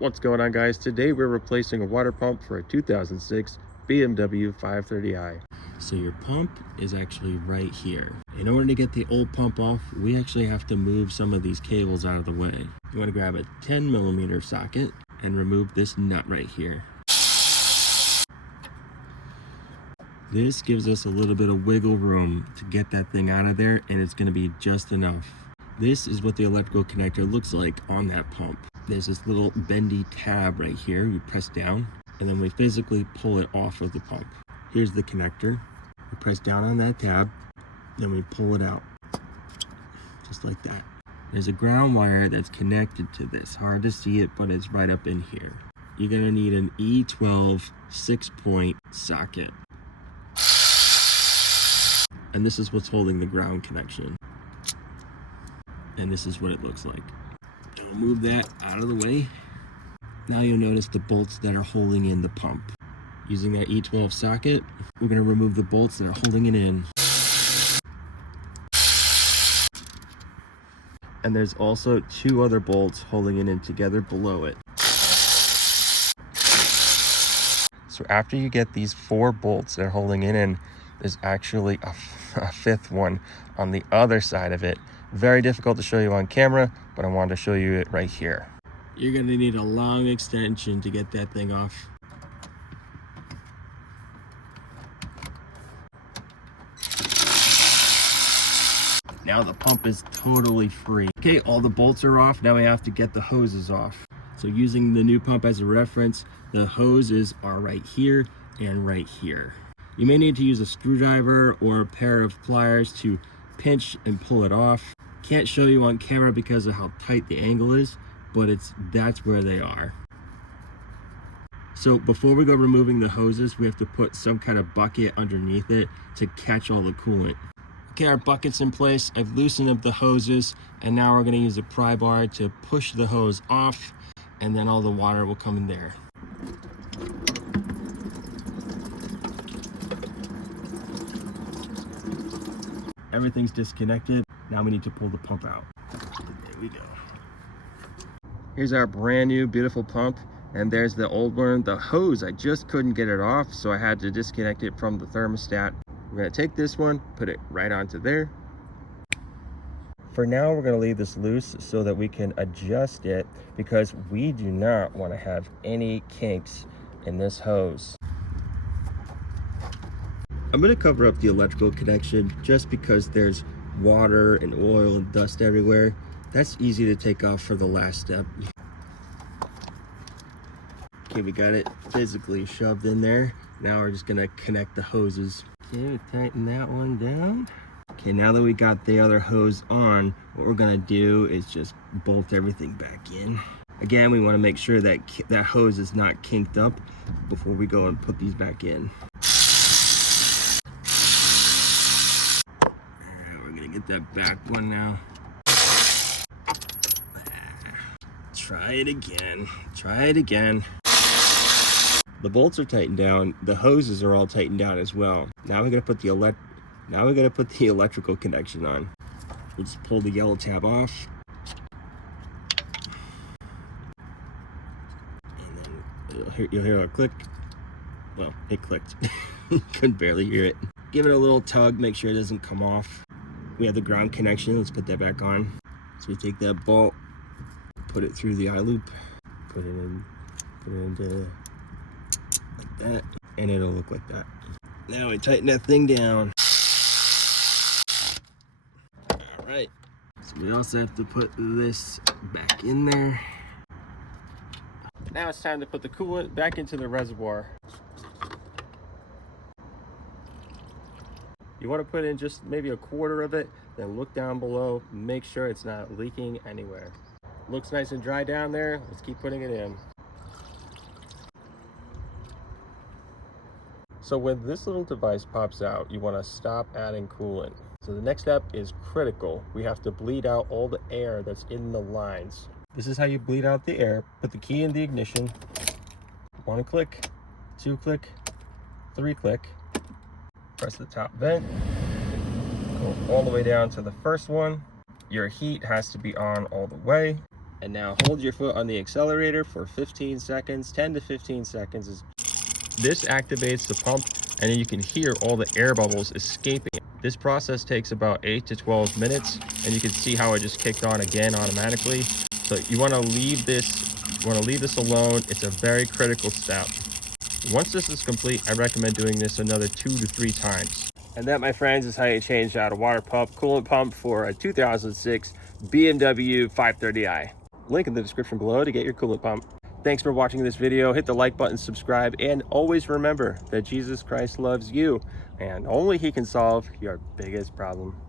What's going on, guys? Today we're replacing a water pump for a 2006 BMW 530i. So your pump is actually right here. In order to get the old pump off, we actually have to move some of these cables out of the way. You want to grab a 10mm socket and remove this nut right here. This gives us a little bit of wiggle room to get that thing out of there, and it's going to be just enough. This is what the electrical connector looks like on that pump. There's this little bendy tab right here. You press down and then we physically pull it off of the pump. Here's the connector. We press down on that tab, then we pull it out just like that. There's a ground wire that's connected to this. Hard to see it, but it's right up in here. You're gonna need an E12 6-point socket. And this is what's holding the ground connection. And this is what it looks like. I'll move that out of the way. Now you'll notice the bolts that are holding in the pump. Using that E12 socket, we're going to remove the bolts that are holding it in. And there's also 2 other bolts holding it in together below it. So after you get these 4 bolts that are holding it in, there's actually a 5th one on the other side of it. Very difficult to show you on camera, but I wanted to show you it right here. You're gonna need a long extension to get that thing off. Now the pump is totally free. Okay, all the bolts are off. Now we have to get the hoses off. So using the new pump as a reference, the hoses are right here and right here. You may need to use a screwdriver or a pair of pliers to pinch and pull it off. Can't show you on camera because of how tight the angle is, but that's where they are. So before we go removing the hoses, we have to put some kind of bucket underneath it to catch all the coolant. Okay, our bucket's in place. I've loosened up the hoses, and now we're gonna use a pry bar to push the hose off, and then all the water will come in there. Everything's disconnected. Now we need to pull the pump out. There we go. Here's our brand new beautiful pump, and there's the old one. The hose, I just couldn't get it off, so I had to disconnect it from the thermostat. We're gonna take this one, put it right onto there. For now, we're gonna leave this loose so that we can adjust it, because we do not wanna have any kinks in this hose. I'm gonna cover up the electrical connection just because there's water and oil and dust everywhere. That's easy to take off for the last step. Okay, we got it physically shoved in there. Now we're just gonna connect the hoses. Okay, tighten that one down. Okay, now that we got the other hose on, what we're gonna do is just bolt everything back in. Again, we wanna make sure that that hose is not kinked up before we go and put these back in. Get that back one now. Try it again. Try it again. The bolts are tightened down. The hoses are all tightened down as well. Now we're gonna put the electrical connection on. We'll just pull the yellow tab off. And then you'll hear a click. Well, it clicked. Could barely hear it. Give it a little tug, make sure it doesn't come off. We have the ground connection. Let's put that back on. So we take that bolt, put it through the eye loop, put it into like that, and it'll look like that. Now we tighten that thing down. All right. So we also have to put this back in there. Now it's time to put the coolant back into the reservoir. You want to put in just maybe a quarter of it, then look down below, make sure it's not leaking anywhere. Looks nice and dry down there. Let's keep putting it in. So when this little device pops out, you want to stop adding coolant. So the next step is critical. We have to bleed out all the air that's in the lines. This is how you bleed out the air. Put the key in the ignition. 1 click, 2 click, 3 click. Press the top vent, go all the way down to the first one. Your heat has to be on all the way. And now hold your foot on the accelerator for 15 seconds, 10 to 15 seconds. This activates the pump, and then you can hear all the air bubbles escaping. This process takes about 8 to 12 minutes, and you can see how it just kicked on again automatically. So you want to leave this alone. It's a very critical step. Once this is complete, I recommend doing this another 2 to 3 times. And that, my friends, is how you change out a water pump, coolant pump for a 2006 BMW 530i. Link in the description below to get your coolant pump. Thanks for watching this video. Hit the like button, subscribe, and always remember that Jesus Christ loves you, and only He can solve your biggest problem.